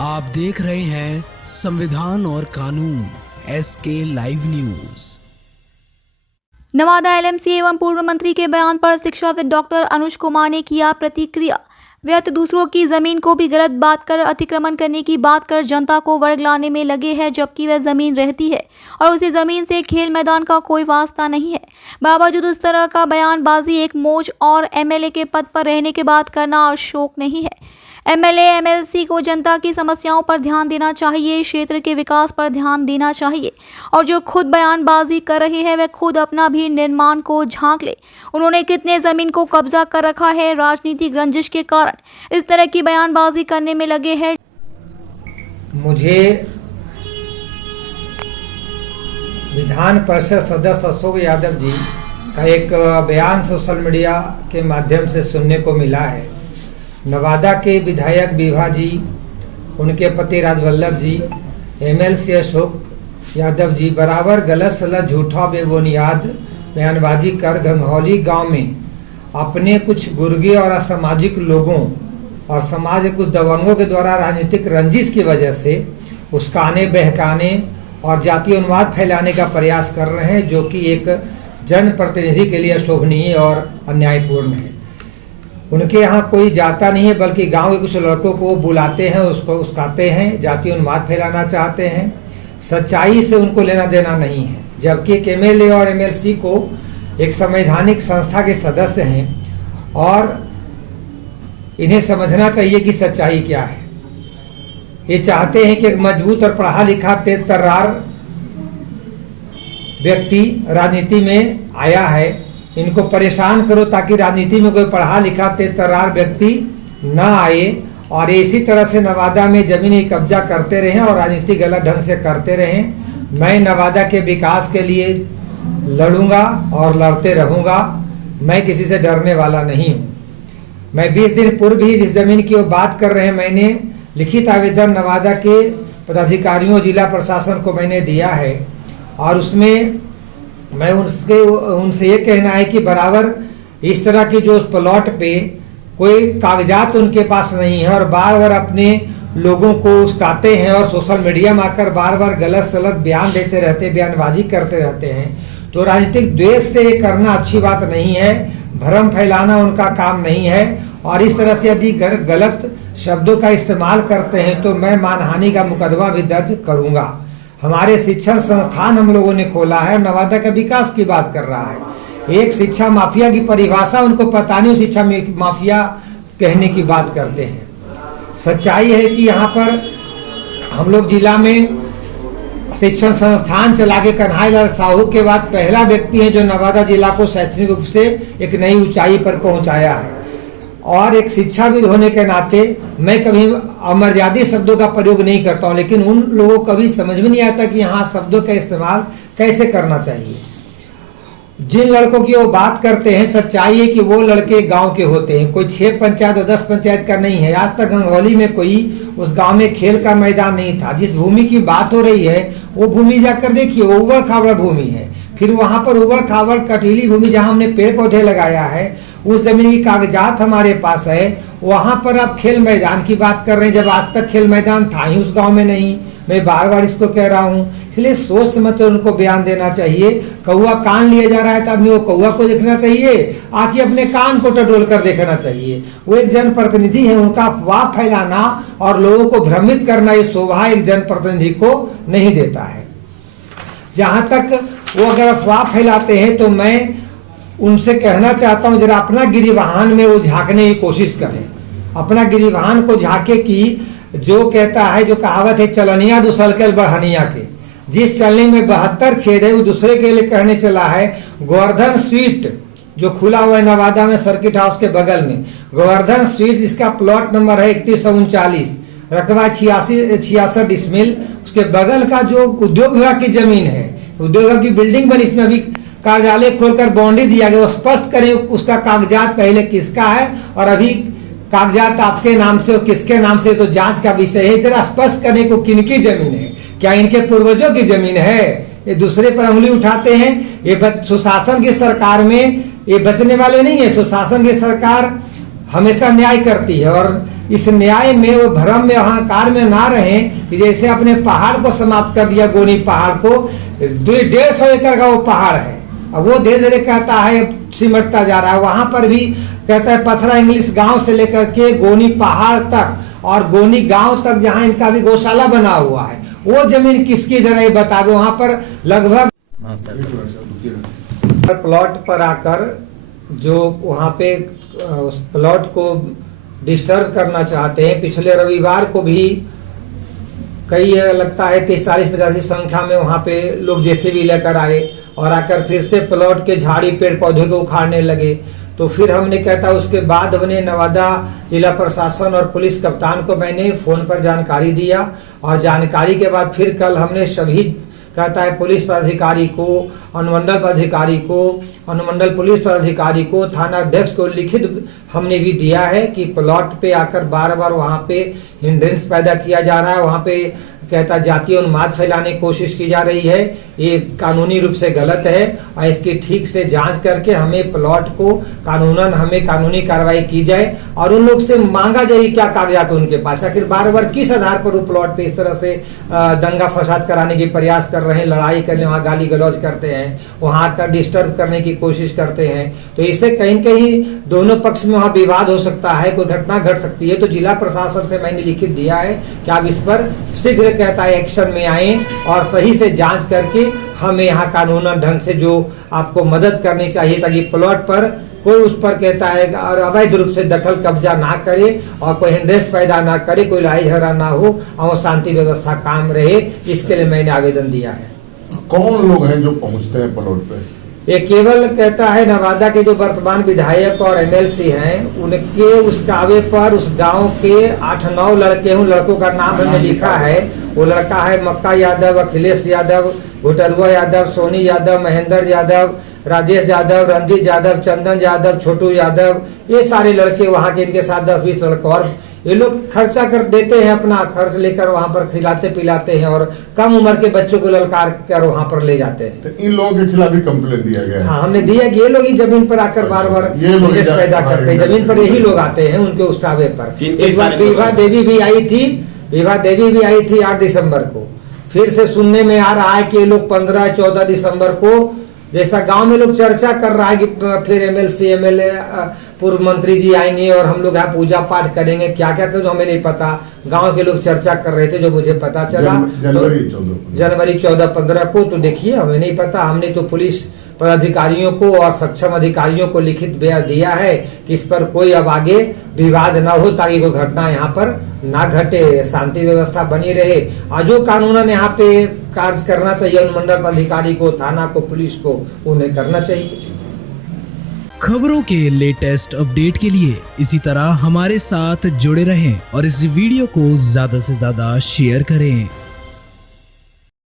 आप देख रहे हैं संविधान और कानून SK live news. Nawada LMC एवं पूर्व मंत्री के बयान पर शिक्षाविद डॉक्टर अनुज कुमार ने किया प्रतिक्रिया। व्यर्थ दूसरों की जमीन को भी गलत बात कर अतिक्रमण करने की बात कर जनता को वर्ग लाने में लगे हैं, जबकि वह जमीन रहती है और उसी जमीन से खेल मैदान का कोई वास्ता नहीं है। बावजूद उस तरह का बयानबाजी एक मौज और MLA के पद पर रहने के बाद करना अशोक नहीं है। MLA MLC को जनता की समस्याओं पर ध्यान देना चाहिए, क्षेत्र के विकास पर ध्यान देना चाहिए और जो खुद बयानबाजी कर रहे हैं वह खुद अपना भी निर्माण को झांक ले। उन्होंने कितने जमीन को कब्जा कर रखा है, राजनीतिक रंजिश के कारण इस तरह की बयानबाजी करने में लगे हैं। मुझे विधान परिषद सदस्य अशोक यादव जी का एक बयान सोशल मीडिया के माध्यम से सुनने को मिला है। नवादा के विधायक विभा जी, उनके पति राजवल्लभ जी, MLC अशोक यादव जी बराबर गलत सलत झूठा बेबुनियाद बयानबाजी कर घंघौली गांव में अपने कुछ गुर्गे और असामाजिक लोगों और समाज के कुछ दबंगों के द्वारा राजनीतिक रंजिश की वजह से उस्काने, बहकाने और जातीय उन्माद फैलाने का प्रयास कर रहे हैं, जो कि एक जनप्रतिनिधि के लिए अशोभनीय और अन्यायपूर्ण है। उनके यहाँ कोई जाता नहीं है, बल्कि गांव के कुछ लड़कों को बुलाते हैं, उसको उस्काते हैं, जातीय उन्माद फैलाना चाहते हैं। सच्चाई से उनको लेना देना नहीं है, जबकि एक MLA और MLC को एक संवैधानिक संस्था के सदस्य हैं और इन्हें समझना चाहिए कि सच्चाई क्या है। ये चाहते हैं कि एक मजबूत और पढ़ा लिखा तेज तर्रार व्यक्ति राजनीति में आया है, इनको परेशान करो ताकि राजनीति में कोई पढ़ा लिखा तेज तर्रार व्यक्ति न आए और इसी तरह से नवादा में जमीनी कब्जा करते रहें और राजनीति गलत ढंग से करते रहें। मैं नवादा के विकास के लिए लड़ूंगा और लड़ते रहूंगा। मैं किसी से डरने वाला नहीं हूं। मैं 20 दिन पूर्व ही जिस जमीन की वो बात कर रहे हैं, मैंने लिखित आवेदन नवादा के पदाधिकारियों, जिला प्रशासन को मैंने दिया है और उसमें मैं उनसे ये कहना है कि बराबर इस तरह की जो प्लॉट पे कोई कागजात उनके पास नहीं है और बार बार अपने लोगों को उस्काते हैं और सोशल मीडिया में आकर बार बार गलत सलत बयान देते रहते, बयानबाजी करते रहते हैं, तो राजनीतिक द्वेष से ये करना अच्छी बात नहीं है। भ्रम फैलाना उनका काम नहीं है और इस तरह से यदि गलत शब्दों का इस्तेमाल करते हैं तो मैं मानहानि का मुकदमा भी दर्ज करूंगा। हमारे शिक्षण संस्थान हम लोगों ने खोला है, नवादा का विकास की बात कर रहा है। एक शिक्षा माफिया की परिभाषा उनको पता नहीं, शिक्षा माफिया कहने की बात करते हैं। सच्चाई है कि यहाँ पर हम लोग जिला में शिक्षण संस्थान चला के कन्हैयालाल साहू के बाद पहला व्यक्ति है जो नवादा जिला को शैक्षणिक रूप से एक नई ऊंचाई पर पहुंचाया है। और एक शिक्षाविद होने के नाते मैं कभी अमर्यादित शब्दों का प्रयोग नहीं करता हूं, लेकिन उन लोगों को कभी समझ में नहीं आता कि यहाँ शब्दों का इस्तेमाल कैसे करना चाहिए। जिन लड़कों की वो बात करते हैं, सच्चाई है कि वो लड़के गांव के होते हैं, कोई 6 पंचायत और 10 पंचायत का नहीं है। आज तक घंघौली में कोई उस गांव में खेल का मैदान नहीं था। जिस भूमि की बात हो रही है वो भूमि जाकर देखिए, वो उबड़ खाबड़ भूमि है। फिर वहां पर उबड़ खाबड़ कटीली भूमि जहां हमने पेड़ पौधे लगाया है, उस जमीन की कागजात हमारे पास है। वहां पर आप खेल मैदान की बात कर रहे हैं, जब आज तक खेल मैदान था ही उस गांव में नहीं। मैं बार बार इसको कह रहा हूं, इसलिए सोच समझ कर उनको बयान देना चाहिए। कौआ कान लिया जा रहा है तो आदमी वो कौआ को देखना चाहिए, आके अपने कान को टटोल कर देखना चाहिए। वो एक जनप्रतिनिधि है, उनका अफवाह फैलाना और लोगों को भ्रमित करना ये शोभा एक जनप्रतिनिधि को नहीं देता है। जहां तक वो अगर अफवाह फैलाते हैं तो मैं उनसे कहना चाहता हूं, जरा अपना गिरिवाहन में वो झांकने की कोशिश करें। अपना गिरिवाहन को झांके कि जो कहता है, जो कहावत है, चलनिया दूसल के बढ़निया के, जिस चलने में 72 छेद है वो दूसरे के लिए कहने चला है। गोवर्धन स्वीट जो खुला हुआ है नवादा में सर्किट हाउस के बगल में, गोवर्धन स्वीट, जिसका प्लॉट नंबर है 3139, रकबा 66 डिसमिल, उसके बगल का जो उद्योग विभाग की जमीन है, उद्योग विभाग की बिल्डिंग बनी, इसमें अभी कार्यालय खोलकर बाउंड्री दिया गया। वो स्पष्ट करें उसका कागजात पहले किसका है और अभी कागजात आपके नाम से और किसके नाम से, तो जांच का विषय है। जरा स्पष्ट करने को किनकी जमीन है, क्या इनके पूर्वजों की जमीन है? ये दूसरे पर उंगली उठाते हैं। ये सुशासन की सरकार में ये बचने वाले नहीं है। सुशासन की सरकार हमेशा न्याय करती है, और इस न्याय में वो भ्रम में अहंकार में ना रहे कि जैसे अपने पहाड़ को समाप्त कर दिया, गोनी पहाड़ को 150 एकड़ का वो पहाड़ है, अब वो धीरे धीरे कहता है सिमटता जा रहा है। वहां पर भी कहता है पथरा इंग्लिश गांव से लेकर के गोनी पहाड़ तक और गोनी गांव तक जहां इनका भी गौशाला बना हुआ है, वो जमीन किसकी जरा ये बतावे। वहां पर लगभग प्लॉट पर आकर जो वहां पे उस प्लॉट को डिस्टर्ब करना चाहते हैं। पिछले रविवार को भी कई लगता है 30-40-50 संख्या में वहां पे लोग जेसीबी लेकर आए और आकर फिर से प्लॉट के झाड़ी पेड़ पौधे को उखाड़ने लगे। तो फिर हमने कहता उसके बाद हमने नवादा जिला प्रशासन और पुलिस कप्तान को मैंने फोन पर जानकारी दिया, और जानकारी के बाद फिर कल हमने सभी कहता है पुलिस पदाधिकारी को, अनुमंडल पदाधिकारी को, अनुमंडल पुलिस पदाधिकारी को, थाना अध्यक्ष को लिखित हमने भी दिया है कि प्लॉट पे आकर बार बार वहां पे हिंड्रेंस पैदा किया जा रहा है, वहां पे कहता जातीय उन्माद फैलाने की कोशिश की जा रही है, ये कानूनी रूप से गलत है और इसकी ठीक से जांच करके हमें प्लॉट को कानूनन हमें कानूनी कार्रवाई की जाए और उन लोग से मांगा जाए क्या कागजात उनके पास। आखिर बार बार किस आधार पर वो प्लॉट पे इस तरह से दंगा फसाद कराने की प्रयास कर रहे हैं, लड़ाई करने वहां गाली गलौज करते हैं, वहां आकर डिस्टर्ब करने की कोशिश करते हैं। तो इससे कहीं कहीं दोनों पक्ष में वहां विवाद हो सकता है, कोई घटना घट सकती है। तो जिला प्रशासन से मैंने लिखित दिया है कि आप इस पर शीघ्र कहता है एक्शन में आए और सही से जांच करके हमें यहाँ कानूनन ढंग से जो आपको मदद करनी चाहिए ताकि प्लॉट पर कोई उस पर कहता है और अवैध रूप से दखल कब्जा ना करे और कोई हिंड्रेंस पैदा ना करे, कोई लड़ाई झगड़ा ना हो और शांति व्यवस्था काम रहे, इसके लिए मैंने आवेदन दिया है। कौन लोग हैं जो पहुंचते हैं प्लॉट पे? ये केवल कहता है नवादा के जो वर्तमान विधायक और एमएलसी हैं उनके उस दावे पर उस गांव के 8-9 लड़के उन लड़कों का नाम हमने लिखा है। वो लड़का है मक्का यादव, अखिलेश यादव, भुटरुआ यादव, सोनी यादव, महेंद्र यादव, राजेश यादव, रंजीत यादव, चंदन यादव, छोटू यादव, ये सारे लड़के वहाँ के, इनके साथ 10-20 लड़के और ये लोग खर्चा कर देते हैं, अपना खर्च लेकर वहाँ पर खिलाते पिलाते हैं और कम उम्र के बच्चों को ललकार कर वहाँ पर ले जाते हैं। तो इन लोगों के खिलाफ भी कंप्लेन दिया गया है? हाँ, हमने दिया कि ये लोग ही जमीन पर आकर बार बार पैदा करते हैं, जमीन पर यही लोग आते हैं उनके उस दावे पर। एक बार विभा देवी भी आई थी, विभा देवी भी आई थी 8 दिसंबर को। फिर से सुनने में आ रहा है कि ये लोग 15-14 दिसंबर को जैसा गांव में लोग चर्चा कर रहा है कि फिर एमएलसी एमएलए पूर्व मंत्री जी आएंगे और हम लोग यहाँ पूजा पाठ करेंगे, क्या क्या कर हमें नहीं पता। गांव के लोग चर्चा कर रहे थे, जो मुझे पता चला जनवरी 14-15 को। तो देखिए हमें नहीं पता, हमने तो पुलिस पदाधिकारियों को और सक्षम अधिकारियों को लिखित दिया है कि इस पर कोई अब आगे विवाद न हो ताकि कोई घटना यहाँ पर ना घटे, शांति व्यवस्था बनी रहे और जो कानूनन यहाँ पे कार्य करना चाहिए अनुमंडल अधिकारी को, थाना को, पुलिस को, उन्हें करना चाहिए। खबरों के लेटेस्ट अपडेट के लिए इसी तरह हमारे साथ जुड़े रहें और इस वीडियो को ज्यादा से ज्यादा शेयर करें।